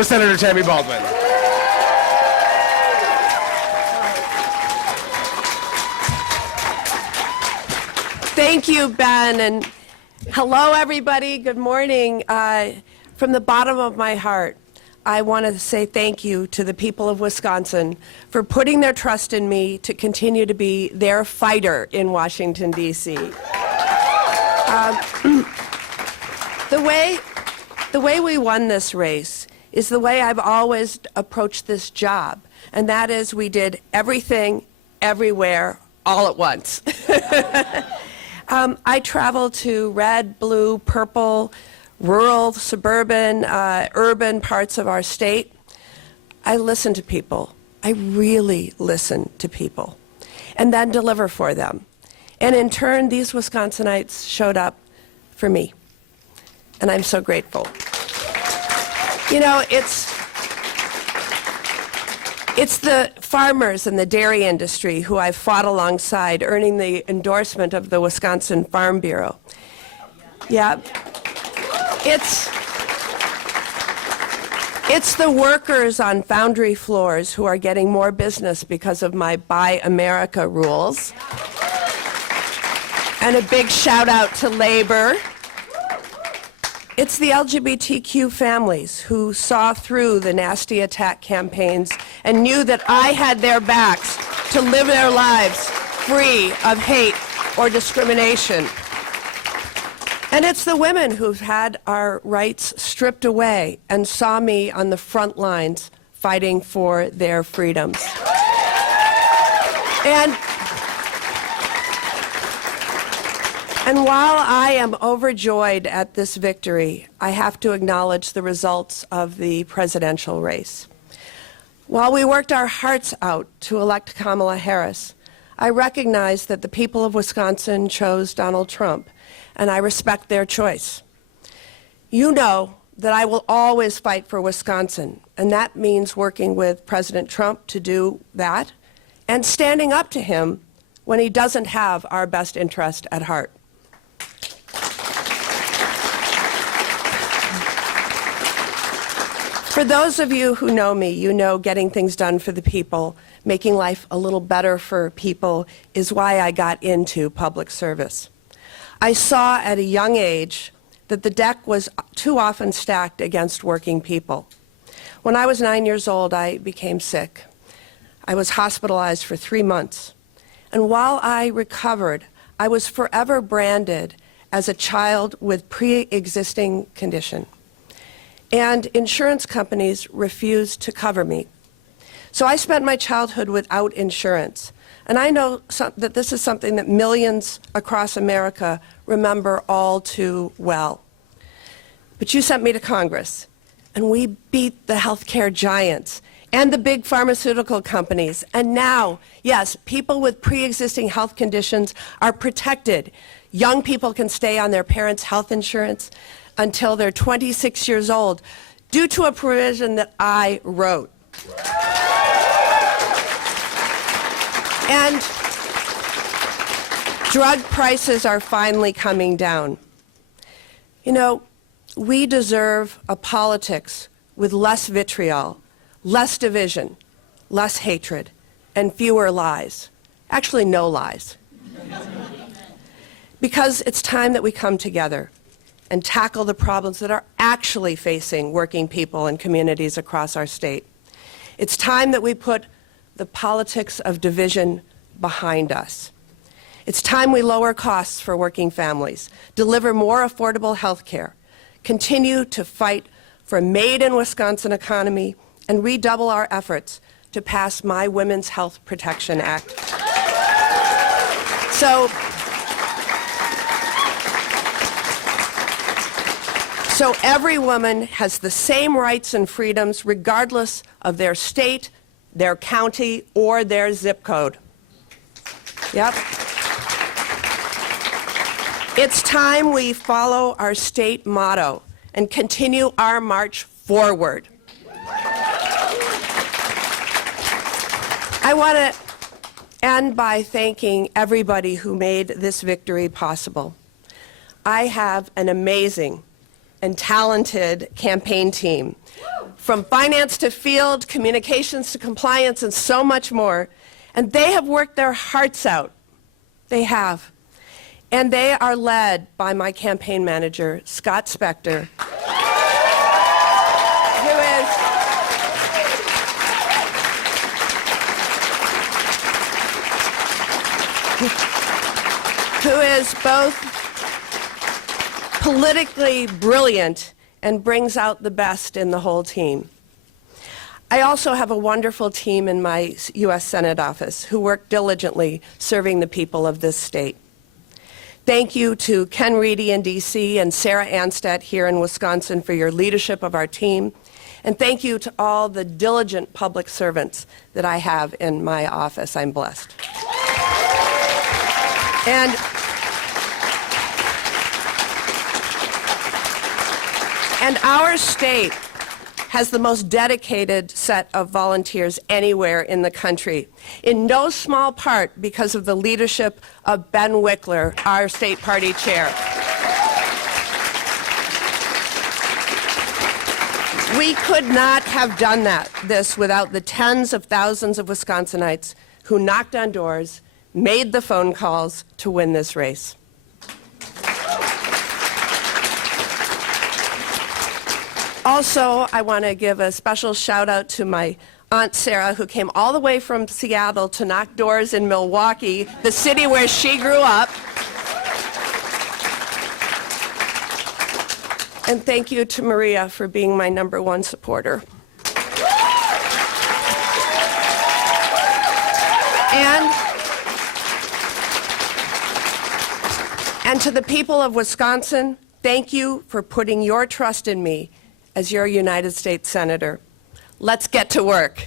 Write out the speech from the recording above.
for Senator Tammy Baldwin. Thank you, Ben, and hello, everybody. Good morning. From the bottom of my heart, I want to say thank you to the people of Wisconsin for putting their trust in me to continue to be their fighter in Washington, D.C. The way we won this race is the way I've always approached this job, and that is we did everything, everywhere, all at once. I travel to red, blue, purple, rural, suburban, urban parts of our state. I listen to people. I really listen to people, and then deliver for them. And in turn, these Wisconsinites showed up for me, and I'm so grateful. You know, it's the farmers and the dairy industry who I've fought alongside, earning the endorsement of the Wisconsin Farm Bureau. Yeah. It's the workers on foundry floors who are getting more business because of my Buy America rules. And a big shout out to labor. It's the LGBTQ families who saw through the nasty attack campaigns and knew that I had their backs to live their lives free of hate or discrimination. And it's the women who've had our rights stripped away and saw me on the front lines fighting for their freedoms. And while I am overjoyed at this victory, I have to acknowledge the results of the presidential race. While we worked our hearts out to elect Kamala Harris, I recognize that the people of Wisconsin chose Donald Trump, and I respect their choice. You know that I will always fight for Wisconsin, and that means working with President Trump to do that, and standing up to him when he doesn't have our best interest at heart. For those of you who know me, you know getting things done for the people, making life a little better for people, is why I got into public service. I saw at a young age that the deck was too often stacked against working people. When I was 9 years old, I became sick. I was hospitalized for 3 months. And while I recovered, I was forever branded as a child with pre-existing condition. And insurance companies refused to cover me. So I spent my childhood without insurance. And I know that this is something that millions across America remember all too well. But you sent me to Congress, and we beat the healthcare giants and the big pharmaceutical companies. And now, yes, people with pre-existing health conditions are protected. Young people can stay on their parents' health insurance until they're 26 years old, due to a provision that I wrote. And drug prices are finally coming down. You know, we deserve a politics with less vitriol, less division, less hatred, and fewer lies. Actually, no lies. Because it's time that we come together and tackle the problems that are actually facing working people and communities across our state. It's time that we put the politics of division behind us. It's time we lower costs for working families, deliver more affordable health care, continue to fight for a made-in-Wisconsin economy, and redouble our efforts to pass My Women's Health Protection Act. So every woman has the same rights and freedoms regardless of their state, their county, or their zip code. Yep. It's time we follow our state motto and continue our march forward. I want to end by thanking everybody who made this victory possible. I have an amazing and talented campaign team from finance to field, communications to compliance, and so much more. And they have worked their hearts out. They have. And they are led by my campaign manager, Scott Spector, who is both politically brilliant and brings out the best in the whole team. I also have a wonderful team in my U.S. Senate office who work diligently serving the people of this state. Thank you to Ken Reedy in D.C. and Sarah Anstedt here in Wisconsin for your leadership of our team. And thank you to all the diligent public servants that I have in my office. I'm blessed. And our state has the most dedicated set of volunteers anywhere in the country, in no small part because of the leadership of Ben Wickler, our state party chair. We could not have done this without the tens of thousands of Wisconsinites who knocked on doors, made the phone calls to win this race. Also, I want to give a special shout out to my Aunt Sarah, who came all the way from Seattle to knock doors in Milwaukee, the city where she grew up. And thank you to Maria for being my #1 supporter. And to the people of Wisconsin, thank you for putting your trust in me as your United States Senator. Let's get to work.